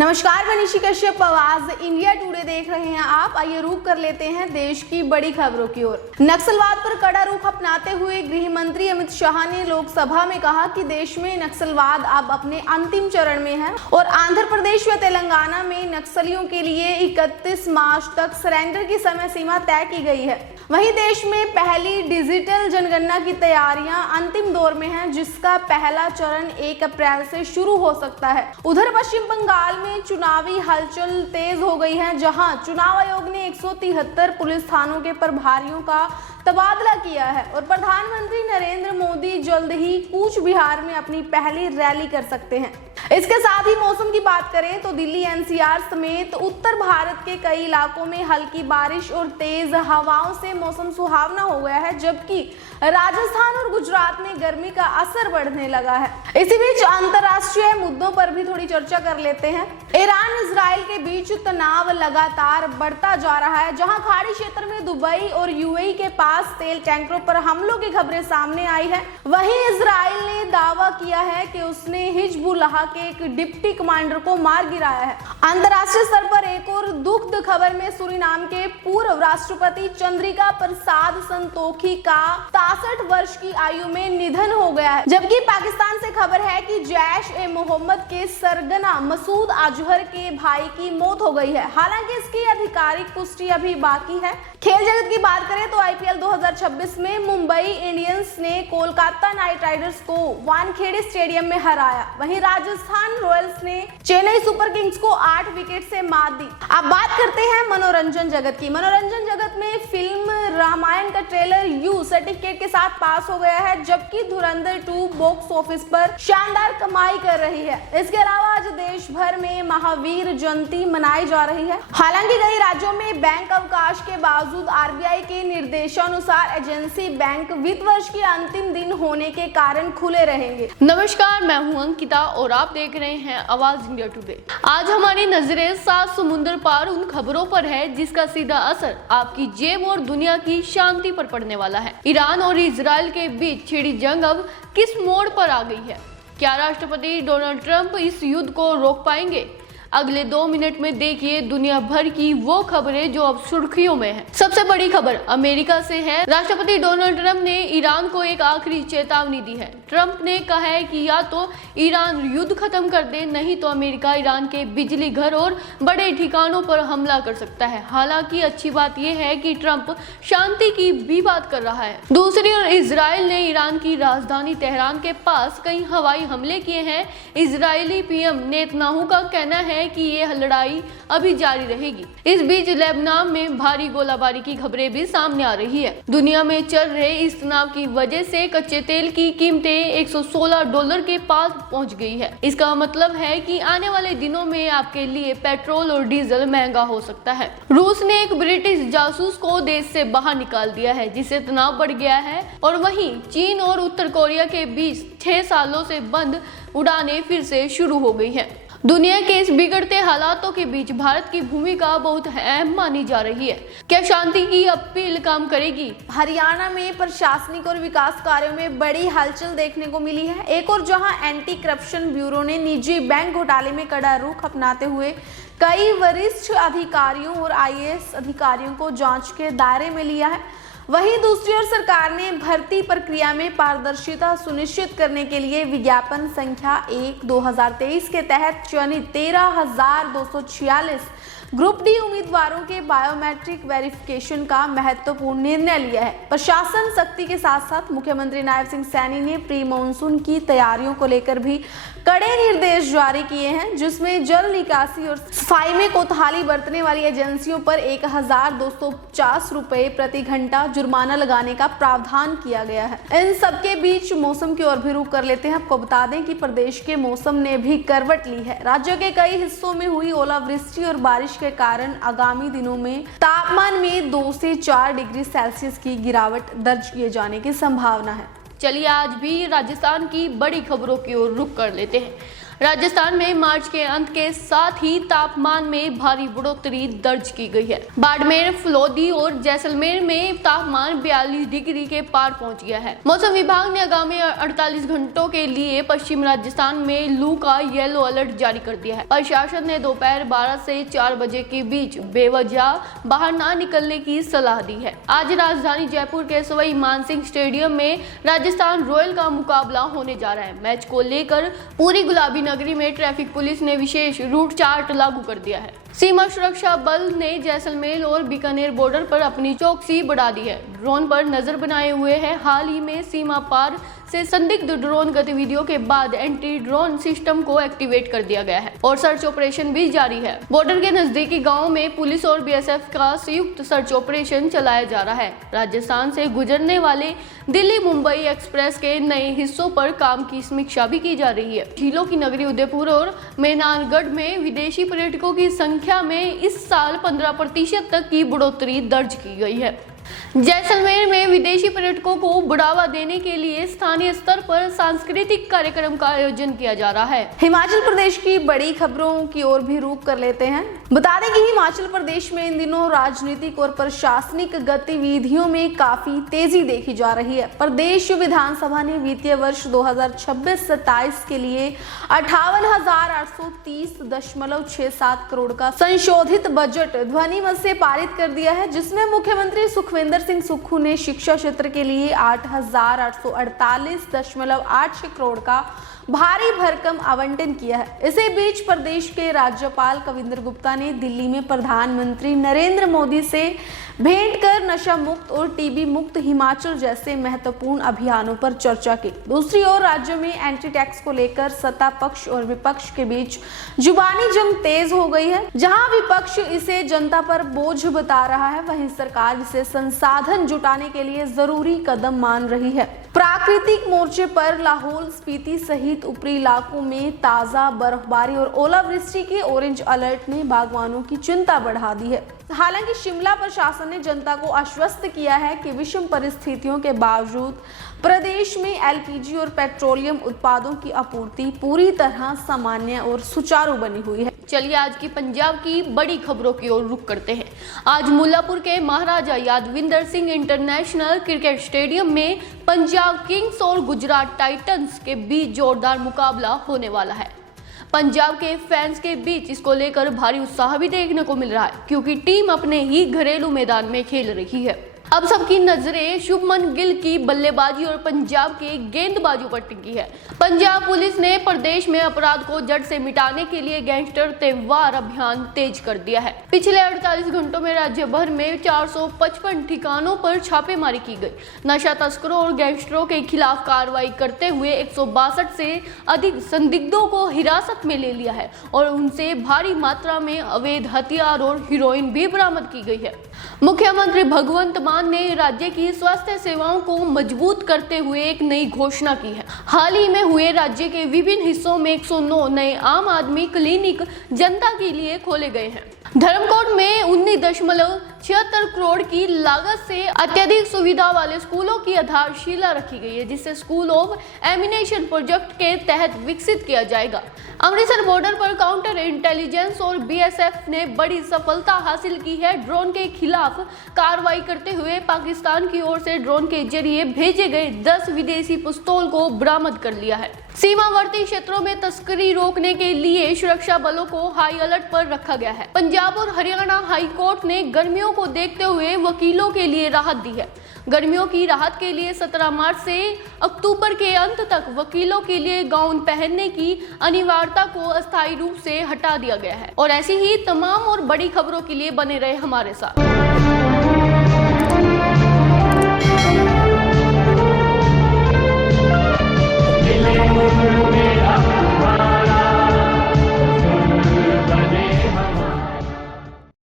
नमस्कार, मैं निशी कश्यप आवाज इंडिया टुडे देख रहे हैं आप। आइए रुख कर लेते हैं देश की बड़ी खबरों की ओर। नक्सलवाद पर कड़ा रुख अपनाते हुए गृह मंत्री अमित शाह ने लोकसभा में कहा कि देश में नक्सलवाद अब अपने अंतिम चरण में है और आंध्र प्रदेश व तेलंगाना में नक्सलियों के लिए 31 मार्च तक सरेंडर की समय सीमा तय की गई है। वहीं देश में पहली डिजिटल जनगणना की तैयारियां अंतिम दौर में हैं, जिसका पहला चरण 1 अप्रैल से शुरू हो सकता है। उधर पश्चिम बंगाल में चुनावी हलचल तेज हो गई है, जहां चुनाव आयोग ने 173 पुलिस थानों के प्रभारियों का तबादला किया है और प्रधानमंत्री नरेंद्र मोदी जल्द ही कूच बिहार में अपनी पहली रैली कर सकते हैं। इसके साथ ही मौसम की बात करें तो दिल्ली एनसीआर समेत उत्तर भारत के कई इलाकों में हल्की बारिश और तेज हवाओं से मौसम सुहावना हो गया है, जबकि राजस्थान और गुजरात में गर्मी का असर बढ़ने लगा है। इसी बीच अंतर्राष्ट्रीय मुद्दों पर भी थोड़ी चर्चा कर लेते हैं। ईरान इजराइल के बीच तनाव लगातार बढ़ता जा रहा है, जहां खाड़ी क्षेत्र में दुबई और यूएई के पास तेल टैंकरों पर हमलों की खबरें सामने आई है। वहीं इजराइल ने दावा किया है कि उसने हिजबुल्लाह के एक डिप्टी कमांडर को मार गिराया है। अंतर्राष्ट्रीय स्तर पर एक और दुखद खबर में सुरीनाम के पूर्व राष्ट्रपति चंद्रिका प्रसाद संतोखी का 63 वर्ष की आयु में निधन हो गया है, जबकि पाकिस्तान से खबर है कि जैश-ए-मोहम्मद के सरगना मसूद अजहर के भाई की मौत हो गई है। हालांकि इसकी आधिकारिक पुष्टि अभी बाकी है। खेल जगत की बात करें तो आईपीएल 2026 में मुंबई इंडियंस ने कोलकाता नाइट राइडर्स को वानखेड़े स्टेडियम में हराया। वहीं राजस्थान रॉयल्स ने चेन्नई सुपर किंग्स को 8 विकेट से मात दी। अब बात करते हैं मनोरंजन जगत की। मनोरंजन जगत में फिल्म रामायण का ट्रेलर यू सर्टिफिकेट के साथ पास हो गया है, जबकि धुरंधर 2 बॉक्स ऑफिस पर शानदार कमाई कर रही है। इसके अलावा आज देश भर में महावीर जयंती मनाई जा रही है। हालांकि कई राज्यों में बैंक अवकाश के बावजूद आरबीआई के निर्देशानुसार एजेंसी बैंक वित्त वर्ष के अंतिम दिन होने के कारण खुले रहेंगे। नमस्कार, मैं हूं अंकिता और आप देख रहे हैं आवाज इंडिया टुडे। आज हमारी नजरें 7 समुद्र पार उन खबरों पर है जिसका सीधा असर आपकी जेब और दुनिया की शांति पर पड़ने वाला है। ईरान और इजराइल के बीच छिड़ी जंग अब किस मोड़ पर आ गई है? क्या राष्ट्रपति डोनाल्ड ट्रंप इस युद्ध को रोक पाएंगे? अगले 2 मिनट में देखिए दुनिया भर की वो खबरें जो अब सुर्खियों में है। सबसे बड़ी खबर अमेरिका से है। राष्ट्रपति डोनाल्ड ट्रंप ने ईरान को एक आखिरी चेतावनी दी है। ट्रंप ने कहा है कि या तो ईरान युद्ध खत्म कर दे, नहीं तो अमेरिका ईरान के बिजली घर और बड़े ठिकानों पर हमला कर सकता है। हालांकि अच्छी बात यह है कि ट्रंप शांति की भी बात कर रहा है। दूसरी ओर इजराइल ने ईरान की राजधानी तेहरान के पास कई हवाई हमले किए हैं। इजरायली पीएम नेतन्याहू का कहना है कि यह लड़ाई अभी जारी रहेगी। इस बीच लेबनान में भारी गोलाबारी की खबरें भी सामने आ रही है। दुनिया में चल रहे इस तनाव की वजह से कच्चे तेल की कीमतें $116 के पास पहुंच गई है। इसका मतलब है कि आने वाले दिनों में आपके लिए पेट्रोल और डीजल महंगा हो सकता है। रूस ने एक ब्रिटिश जासूस को देश से बाहर निकाल दिया है, जिससे तनाव बढ़ गया है। और वहीं चीन और उत्तर कोरिया के बीच 6 सालों से बंद उड़ानें फिर से शुरू हो गई है। दुनिया के इस बिगड़ते हालातों के बीच भारत की भूमिका बहुत अहम मानी जा रही है। क्या शांति की अपील काम करेगी? हरियाणा में प्रशासनिक और विकास कार्यों में बड़ी हलचल देखने को मिली है। एक और जहां एंटी करप्शन ब्यूरो ने निजी बैंक घोटाले में कड़ा रुख अपनाते हुए कई वरिष्ठ अधिकारियों और आईएएस अधिकारियों को जांच के दायरे में लिया है, वहीं दूसरी ओर सरकार ने भर्ती प्रक्रिया में पारदर्शिता सुनिश्चित करने के लिए विज्ञापन संख्या 1/2023 के तहत चयनित 13,246 ग्रुप डी उम्मीदवारों के बायोमेट्रिक वेरिफिकेशन का महत्वपूर्ण निर्णय लिया है। प्रशासन सख्ती के साथ साथ मुख्यमंत्री नायब सिंह सैनी ने प्री मानसून की तैयारियों को लेकर भी कड़े निर्देश जारी किए हैं, जिसमें जल निकासी और सफाई में कोताही बरतने वाली एजेंसियों पर 1,250 रुपए प्रति घंटा जुर्माना लगाने का प्रावधान किया गया है। इन सबके बीच मौसम की ओर भी रुख कर लेते हैं। आपको बता दें कि प्रदेश के मौसम ने भी करवट ली है। राज्य के कई हिस्सों में हुई ओलावृष्टि और बारिश के कारण आगामी दिनों में तापमान में 2 से 4 डिग्री सेल्सियस की गिरावट दर्ज किए जाने की संभावना है। चलिए आज भी राजस्थान की बड़ी खबरों की ओर रुख कर लेते हैं। राजस्थान में मार्च के अंत के साथ ही तापमान में भारी बढ़ोतरी दर्ज की गई है। बाड़मेर, फलोदी और जैसलमेर में तापमान 42 डिग्री के पार पहुंच गया है। मौसम विभाग ने आगामी 48 घंटों के लिए पश्चिम राजस्थान में लू का येलो अलर्ट जारी कर दिया है। प्रशासन ने दोपहर 12 से 4 बजे के बीच बेवजह बाहर न निकलने की सलाह दी है। आज राजधानी जयपुर के सवाई मानसिंह स्टेडियम में राजस्थान रॉयल का मुकाबला होने जा रहा है। मैच को लेकर पूरी गुलाबी नगरी में ट्रैफिक पुलिस ने विशेष रूट चार्ट लागू कर दिया है। सीमा सुरक्षा बल ने जैसलमेर और बीकानेर बॉर्डर पर अपनी चौकसी बढ़ा दी है। ड्रोन पर नजर बनाए हुए है। हाल ही में सीमा पार से संदिग्ध ड्रोन गतिविधियों के बाद एंटी ड्रोन सिस्टम को एक्टिवेट कर दिया गया है और सर्च ऑपरेशन भी जारी है। बॉर्डर के नजदीकी गाँव में पुलिस और बीएसएफ का संयुक्त सर्च ऑपरेशन चलाया जा रहा है। राजस्थान से गुजरने वाले दिल्ली मुंबई एक्सप्रेस के नए हिस्सों पर काम की समीक्षा भी की जा रही है। झीलों की नगरी उदयपुर और मेहनानगढ़ में विदेशी पर्यटकों की संख्या में इस साल 15% तक की बढ़ोतरी दर्ज की गई है। जैसलमेर में विदेशी पर्यटकों को बढ़ावा देने के लिए स्थानीय स्तर पर सांस्कृतिक कार्यक्रम का आयोजन किया जा रहा है। हिमाचल प्रदेश की बड़ी खबरों की ओर भी रुख कर लेते हैं। बता दें कि हिमाचल प्रदेश में इन दिनों राजनीतिक और प्रशासनिक गतिविधियों में काफी तेजी देखी जा रही है। प्रदेश विधानसभा ने वित्तीय वर्ष 2026-27 के लिए 58,830.67 करोड़ का संशोधित बजट ध्वनिमत से पारित कर दिया है, जिसमें मुख्यमंत्री सुखविंदर सिंह सुक्खू ने शिक्षा क्षेत्र के लिए 8,848.86 करोड़ का भारी भरकम आवंटन किया है। इसी बीच प्रदेश के राज्यपाल कविंद्र गुप्ता ने दिल्ली में प्रधानमंत्री नरेंद्र मोदी से भेंट कर नशा मुक्त और टीबी मुक्त हिमाचल जैसे महत्वपूर्ण अभियानों पर चर्चा की। दूसरी ओर राज्य में एंटी टैक्स को लेकर सत्ता पक्ष और विपक्ष के बीच जुबानी जंग तेज हो गई है। जहां विपक्ष इसे जनता पर बोझ बता रहा है, वहीं सरकार इसे संसाधन जुटाने के लिए जरूरी कदम मान रही है। प्राकृतिक मोर्चे पर लाहौल स्पीति सहित ऊपरी इलाकों में ताजा बर्फबारी और ओलावृष्टि के ऑरेंज अलर्ट ने बागवानों की चिंता बढ़ा दी है। हालांकि शिमला प्रशासन ने जनता को आश्वस्त किया है कि विषम परिस्थितियों के बावजूद प्रदेश में एलपीजी और पेट्रोलियम उत्पादों की आपूर्ति पूरी तरह सामान्य और सुचारू बनी हुई है। चलिए आज की पंजाब की बड़ी खबरों की ओर रुख करते हैं। आज मुल्लापुर के Maharaja Yadavindra Singh international cricket stadium में पंजाब किंग्स और गुजरात टाइटंस के बीच जोरदार मुकाबला होने वाला है। पंजाब के फैंस के बीच इसको लेकर भारी उत्साह भी देखने को मिल रहा है, क्योंकि टीम अपने ही घरेलू मैदान में खेल रही है। अब सबकी नजरें शुभमन गिल की बल्लेबाजी और पंजाब के गेंदबाजों पर टिकी है। पंजाब पुलिस ने प्रदेश में अपराध को जड़ से मिटाने के लिए गैंगस्टर त्योहार अभियान तेज कर दिया है। पिछले 48 घंटों में राज्य भर में 455 ठिकानों पर छापेमारी की गई। नशा तस्करों और गैंगस्टरों के खिलाफ कार्रवाई करते हुए 162 से अधिक संदिग्धों को हिरासत में ले लिया है और उनसे भारी मात्रा में अवैध हथियार और हीरोइन भी बरामद की गई है। मुख्यमंत्री भगवंत मान ने राज्य की स्वास्थ्य सेवाओं को मजबूत करते हुए एक नई घोषणा की है। हाल ही में हुए राज्य के विभिन्न हिस्सों में 109 नए आम आदमी क्लिनिक जनता के लिए खोले गए हैं। धर्मकोट में 19.76 करोड़ की लागत से अत्यधिक सुविधा वाले स्कूलों की आधारशिला रखी गई है, जिसे स्कूल ऑफ एमिनेशन प्रोजेक्ट के तहत विकसित किया जाएगा। अमृतसर बॉर्डर पर काउंटर इंटेलिजेंस और बीएसएफ ने बड़ी सफलता हासिल की है। ड्रोन के खिलाफ कार्रवाई करते हुए पाकिस्तान की ओर से ड्रोन के जरिए भेजे गए 10 विदेशी पिस्तौल को बरामद कर लिया है। सीमावर्ती क्षेत्रों में तस्करी रोकने के लिए सुरक्षा बलों को हाई अलर्ट पर रखा गया है। पंजाब और हरियाणा हाई कोर्ट ने गर्मियों को देखते हुए वकीलों के लिए राहत दी है। गर्मियों की राहत के लिए 17 मार्च से अक्टूबर के अंत तक वकीलों के लिए गाउन पहनने की अनिवार्यता को अस्थायी रूप से हटा दिया गया है। और ऐसी ही तमाम और बड़ी खबरों के लिए बने रहे हमारे साथ।